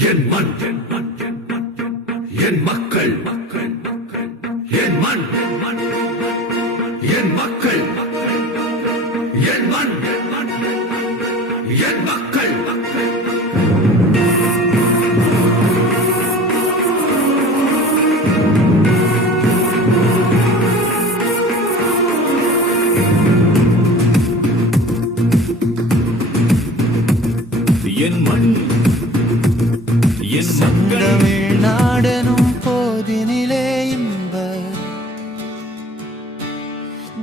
என் மண் என் மக்கள் என் மண் என் மக்கள் என் மண் என் மக்கள் என் மண் என் தமிழ்நாடனும் போதினிலே இன்ப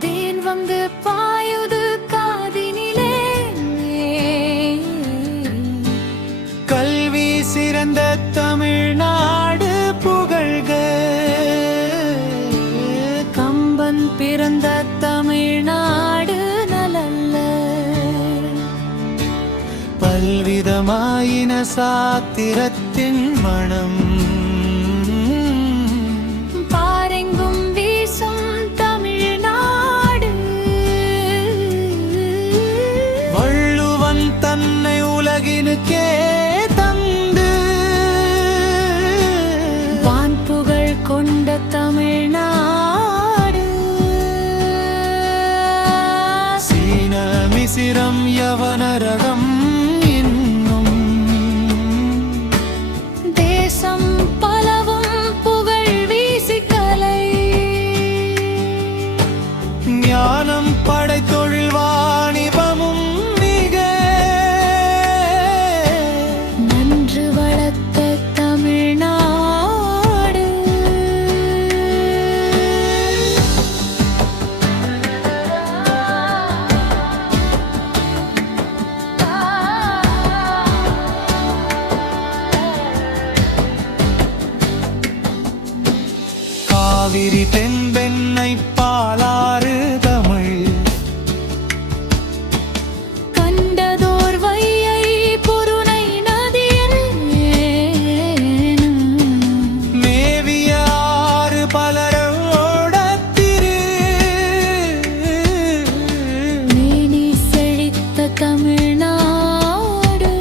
தேன் வந்து பாயுது காதினிலே கல்வி சிறந்த தமிழ்நாடு புகழ்க கம்பன் பிறந்த தமிழ்நாடு நலல்ல பல்விதமாயின சாத்திரத்தின் மனம் பாரெங்கும் வீசும் தமிழ்நாடு வள்ளுவன் தன்னை உலகினுக்கே தந்து வான்புகழ் கொண்ட தமிழ்நாடு சீன மிசிரம் யவனரகம் தேசம் பலவும் புகழ் வீசி கலை ஞானம் படைத்தொழில் வாணிபமும் மிக நன்று வளர்த்த தமிழ்நாடு காவிரி தென்பெண்ணை பாலாறு தமிழ் கண்டதோர் வையை பொருணை நதியில் மேவிய ஆறு பலரோட திரு மேனி செழித்த தமிழ்நாடு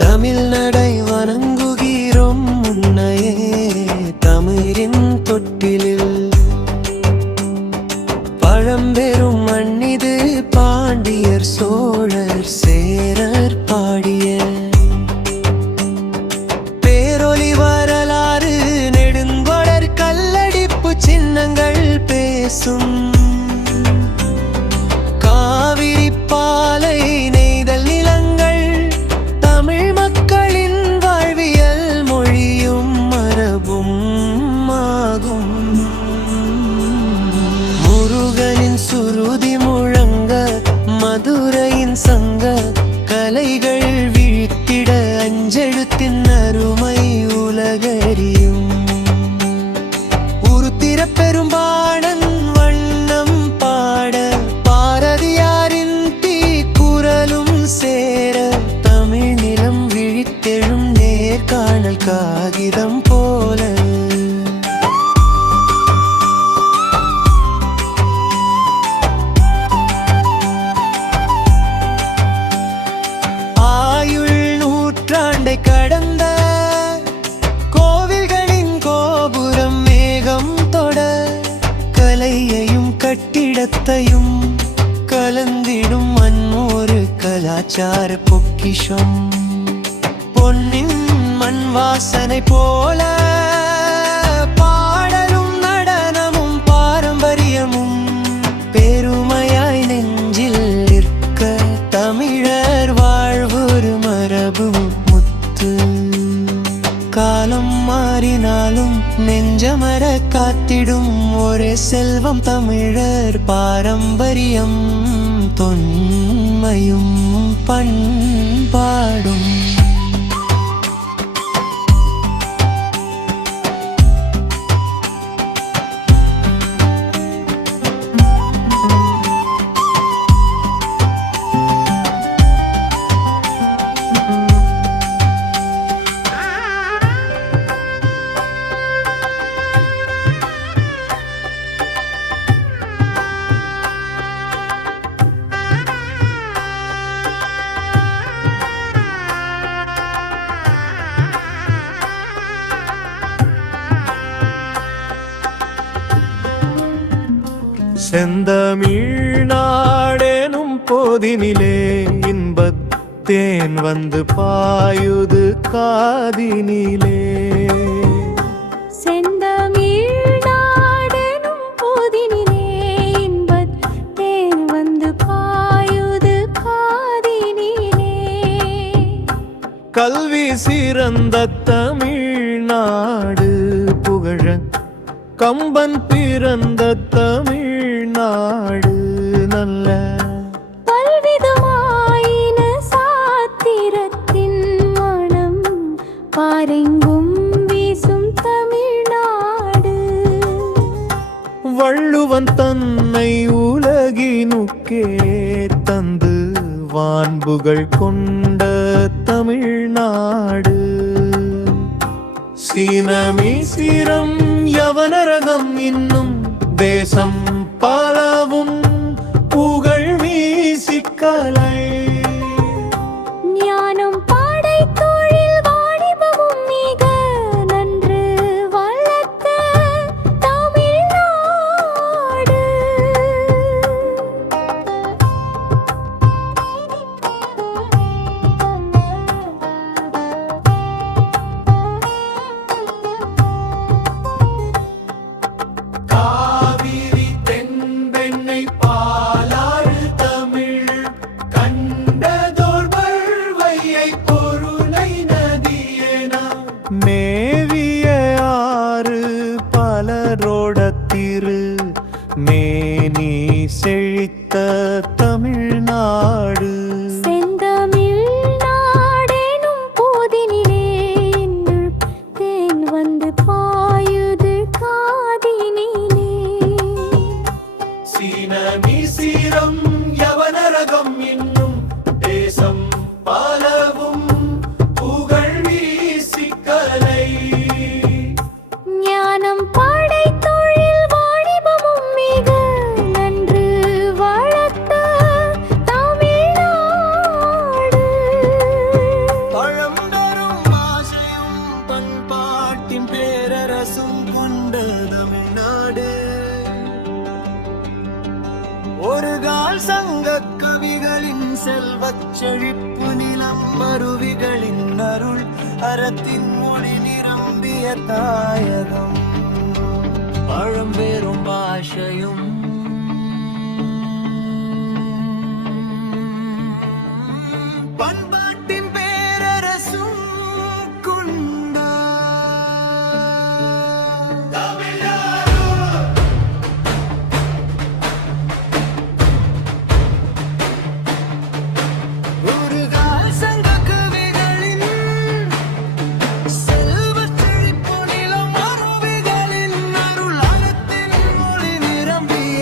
தமிழ்நடை வணங்குகிறோம் முன்னையே தமிழின் தொட்டிலில் பழம்பெரும் மண்ணிது பாண்டியர் சோழர் சேரர் பாடிய பேரொலி வரலாறு நெடுங்கொடர் கல்லடிப்பு சின்னங்கள் பேசும் காவிரி பாலை நெய்தல் நிலங்கள் தமிழ் மக்களின் வாழ்வியல் மொழியும் மரபும் ஆகும் முருகனின் சுருதி முழங்க மதுரையின் சங்க கலைகள் வீழ்த்திட அஞ்செழுத்தின் அருமை உலகறியும் உருத்திர பெரும்பாடன் வண்ணம் பாட பாரதியாரின் தீக்குறளும் சேர தமிழ் நிலம் விழித்தெழும் நேர்காணல் காகிதம் போல ஆயுள் நூற்றாண்டை கடந்த கோவில்களின் கோபுரம் மேகம் தொட கலையையும் கட்டிடத்தையும் கலந்திடும் மண்ணொரு கலாச்சார பொக்கிஷம் பொன்னின் மண் வாசனை போல பாடலும் நடனமும் பாரம்பரியமும் பெருமையாய் நெஞ்சில் நிற்க தமிழர் வாழ்வொரு மரபு முத்து கா காலம் மாறினாலும் நெஞ்சமர காத்திடும் ஒரே செல்வம் தமிழர் பாரம்பரியம் தொன்மையும் பண்பாடும். செந்தமிழ்நாடெனும் போதினிலே இன்பத்தேன் வந்து பாயுது காதினிலே. செந்தமிழ்நாடெனும் போதினிலே இன்பத்தேன் வந்து பாயுது காதினிலே. கல்வி சிறந்த தமிழ்நாடு புகழ கம்பன் பிறந்த தமிழ்நாடு நல்ல பல்விதமாயின சாத்திரத்தின் மனம் பாரெங்கும் வீசும் தமிழ்நாடு. வள்ளுவன் தன்னை உலகினுக்கே தந்து வான்புகள் கொண்ட தமிழ்நாடு. சீனமீசிரம் யவனரகம் இன்னும் தேசம் பலவும் புகழ் வீசிக்கலை. ஞானம் பாடை தொழில் வாணிபமும் மிக நன்று வளர்த்த தமிழ்நாடு. காவிரி தென்பெண்ணை பாலாறு தமிழ் கண்டதோர் வல்வையை பொருளை நதியென மேவிய ஆறு பலரோடத்திரு மேனி செழித்த தமிழ்நாடு. செந்தமிழ்நாடெனும் போதினிலே தேன் வந்து பாயுது காதினிலே. சீனமீசிரம் யவனரகம் இன்னும் தேசம் பலவும் புகழ் வீசிக்கலை. ஞானம் பாடை தொழில் வாணிபமும் மிக நன்று வளர்த்த தமிழ்நாடு. பழம்பெரும் ஆசையும் பண்பாட்டின் பேரரசும் கொண்ட தமிழ்நாடு. ஒரு கால் சங்க கவிகளின் செல்வச் செழிப்பு நிலம் அருவிகளின் அருள் அறத்தின் மொழி நிரம்பிய தாயகம். பழம்பெரும் பாஷையும் பண்பாட்டின் பேரரசும் கொண்ட ஒரு கால் சங்க கவிகளின் செல்வச் செழிப்பு நிலம் அருவிகளின் அருள் அறத்தின் மொழி நிரம்பிய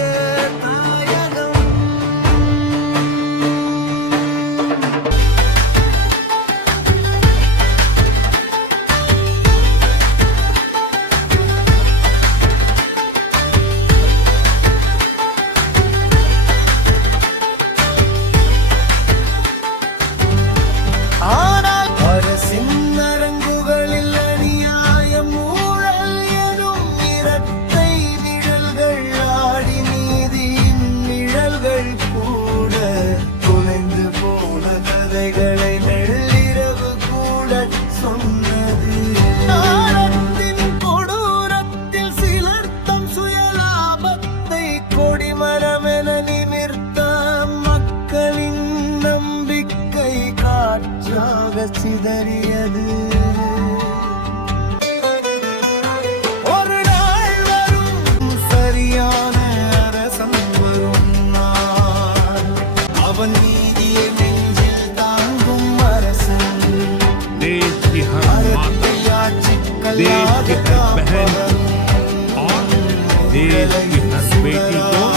देश की हर बहन और देश की हर बेटी को